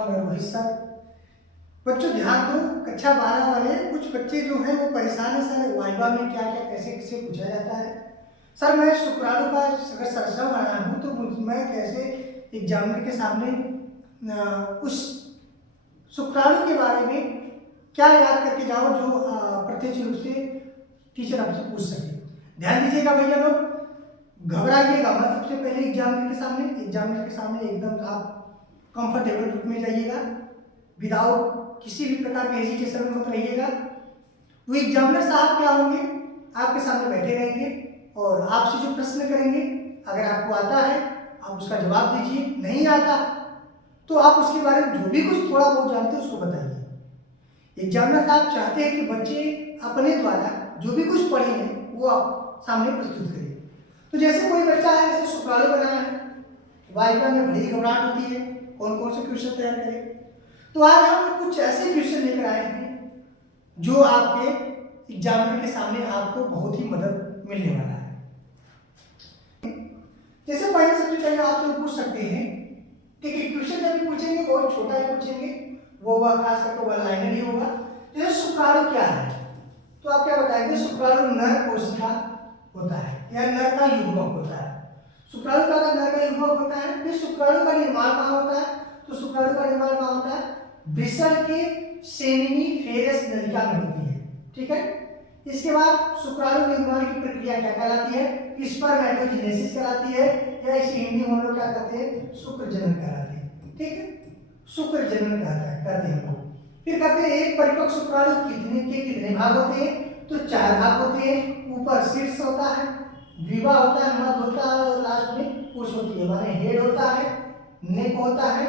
मैं रोहित सर। बच्चों ध्यान दो, कक्षा 12 वाले कुछ बच्चे जो हैं वो परेशान है सर, वाइवा में क्या क्या कैसे कैसे पूछा जाता है। सर मैं शुक्राणु का अगर संरचना बनाया हूँ तो मैं कैसे एग्जामिनर के सामने उस शुक्राणु के बारे में क्या याद करके जाओ जो प्रत्यक्ष रूप से टीचर आपसे पूछ सके। ध्यान दीजिएगा भैया लोग, घबराइएगा मत। सबसे पहले एग्जामिनर के सामने एकदम आप कंफर्टेबल रूप में जाइएगा, विदाउट किसी भी प्रकार के हेजिटेशन में मत रहिएगा। वो एग्जामिनर साहब क्या होंगे, आपके सामने बैठे रहेंगे और आपसे जो प्रश्न करेंगे, अगर आपको आता है आप उसका जवाब दीजिए, नहीं आता तो आप उसके बारे में जो भी कुछ थोड़ा बहुत जानते हैं उसको बताइए। एग्जामिनर साहब चाहते हैं कि बच्चे अपने द्वारा जो भी कुछ पढ़े हैं वो आप सामने प्रस्तुत करें। तो जैसे कोई बच्चा है, जैसे शुक्राणु बनाना है, वाइवा में बड़ी घबराहट होती है, कौन कौन से क्वेश्चन तैयार करें। तो आज हम कुछ ऐसे क्वेश्चन लेकर आए हैं जो आपके एग्जामिनर के सामने आपको बहुत ही मदद मिलने वाला है। जैसे सबसे पहले आपसे पूछ सकते हैं कि क्वेश्चन जब भी पूछेंगे बहुत छोटा ही पूछेंगे, वो खास करके वन लाइनर ही होगा। जैसे शुक्राणु क्या है तो आप क्या बताएंगे, शुक्राणु नर कोशिका होता है या नर का युग्मक होता है। शुक्राणु का नर का युग्मक होता है। फिर शुक्राणु का निर्माण कहाँ होता है, तो शुक्राणु का निर्माण कहाँ होता है, वृषण के सेमिनिफेरस नलिका में होती है। ठीक है। इसके बाद शुक्राणु निर्माण की प्रक्रिया क्या कहलाती है, स्पर्मेटोजेनेसिस कहलाती है, या इसे हिंदी में हम लोग क्या कहते हैं, शुक्र जनन कहलाते हैं। ठीक है, शुक्र जनन कहते हैं हम लोग। फिर कहते हैं एक परिपक्व शुक्राणु कितने भाग होते हैं, तो 4 भाग होते हैं। ऊपर शीर्ष होता है, ग्रीवा होता है, मध्य होता है और लास्ट में पूंछ होती है। माने हेड होता है, नेक होता है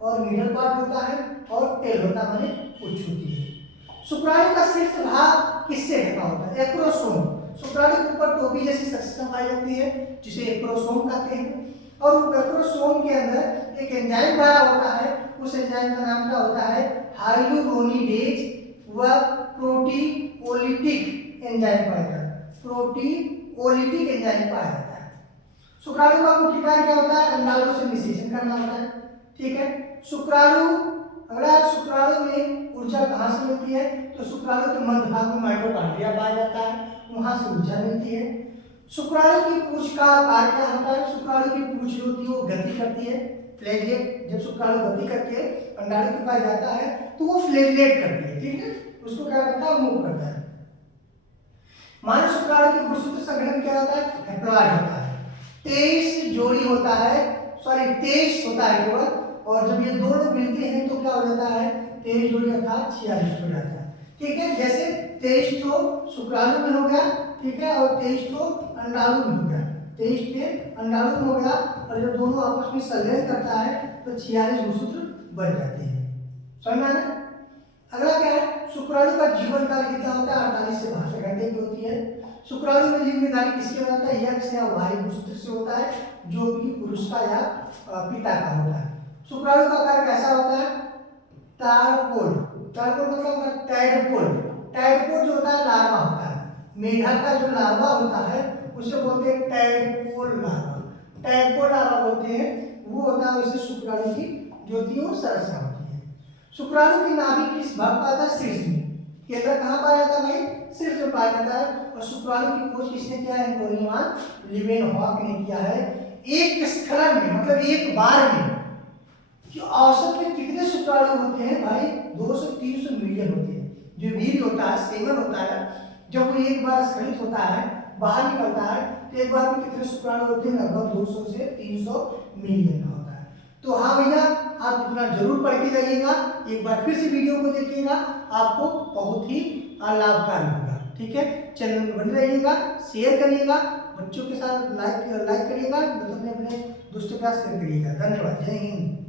और मिडल पार्ट होता है और टेल होता है, माने पूंछ होती है। शुक्राणु का शीर्ष भाग किससे ढका होता है, एक्रोसोम। शुक्राणु के ऊपर टोपी जैसी सब्सटेंस पाई जाती है जिसे एक्रोसोम कहते हैं। और एक्रोसोम के अंदर एक एंजाइम भरा होता है, उस एंजाइम का नाम क्या होता है, हाइलुरोनिडेज व प्रोटीओलिटिक एंजाइम पाया जाता है। प्रोटीओलिटिक एंजाइम पाया जाता है। शुक्राणु का मुख्य कार्य क्या होता है, अंडाणु से निषेचन करना होता है। ठीक है। शुक्राणु, अगला शुक्राणु में ऊर्जा कहाँ से मिलती है, तो शुक्राणु के मध्य भाग में माइटोकॉन्ड्रिया पाया जाता है, वहां से ऊर्जा मिलती है। शुक्राणु की पूंछ का कार्य क्या होता है, शुक्राणु की पूंछ जो होती है वो गति करती है, फ्लैगेलेट। जब शुक्राणु गति करके अंडाणु के पास जाता है तो वो फ्लैगेलेट करती है। ठीक है, उसको क्या करता है, मूव करता है। मानव शुक्राणु की गुणसूत्र संगठन क्या होता है, हैप्लॉइड होता है। 23 जोड़ी होता है, 23 होता है केवल, और जब ये दो लोग मिलते हैं तो क्या हो जाता है, 23 जोड़ी अर्थात 46 हो जाता है। ठीक है, जैसे 23 तो शुक्राणु में हो गया, ठीक है, और 23 तो अंडाणु में हो गया, 23 के अंडाणु में हो गया, और जब दोनों आपस में संलयन करता है तो 46 गुणसूत्र बन जाते हैं। समझ में आया? अगला क्या है, शुक्राणु का जीवन काल कितना होता है, 48 से 62 घंटे की होती है। शुक्राणु में लिंग किसके होता है, एक्स या वाई गुणसूत्र से होता है, जो कि पुरुष का या पिता का होता है। शुक्राणु का कार्य कैसा होता है, टारपोल। टारपोल मतलब टैडपोल। टैडपोल जो होता है लार्वा होता है, मेढक का जो लार्वा होता है उसे बोलते हैं टैडपोल लार्वा। टैडपोल लार्वा बोलते हैं, वो होता है, उसे शुक्राणु की जो होती है वो संरचना होती है। शुक्राणु की नाभि किस भाग पाता है, शीर्ष में। केंद्र कहाँ पाया जाता है भाई, शीर्ष में पाया जाता है। और शुक्राणु की खोज किसने किया है, एंटोनी वान लीवेनहॉक ने किया है। एक स्खलन में मतलब एक बार में कि औसत में कितने शुक्राणु होते हैं भाई, 200 से 300 मिलियन होते हैं। जो वीर्य होता है, सेवन होता है, जब वो एक बार स्खलित होता है, बाहर निकलता है, तो एक बार में कितने शुक्राणु होते हैं, लगभग 200 से 300 मिलियन का होता है। तो हाँ भैया, आप इतना जरूर पढ़ के जाइएगा, एक बार फिर से वीडियो को देखिएगा, आपको बहुत ही लाभकारी होगा। ठीक है, चैनल में बने रहिएगा, शेयर करिएगा, बच्चों के साथ लाइक करिएगा, मतलब अपने दोस्तों के साथ शेयर करिएगा। धन्यवाद, जय हिंद।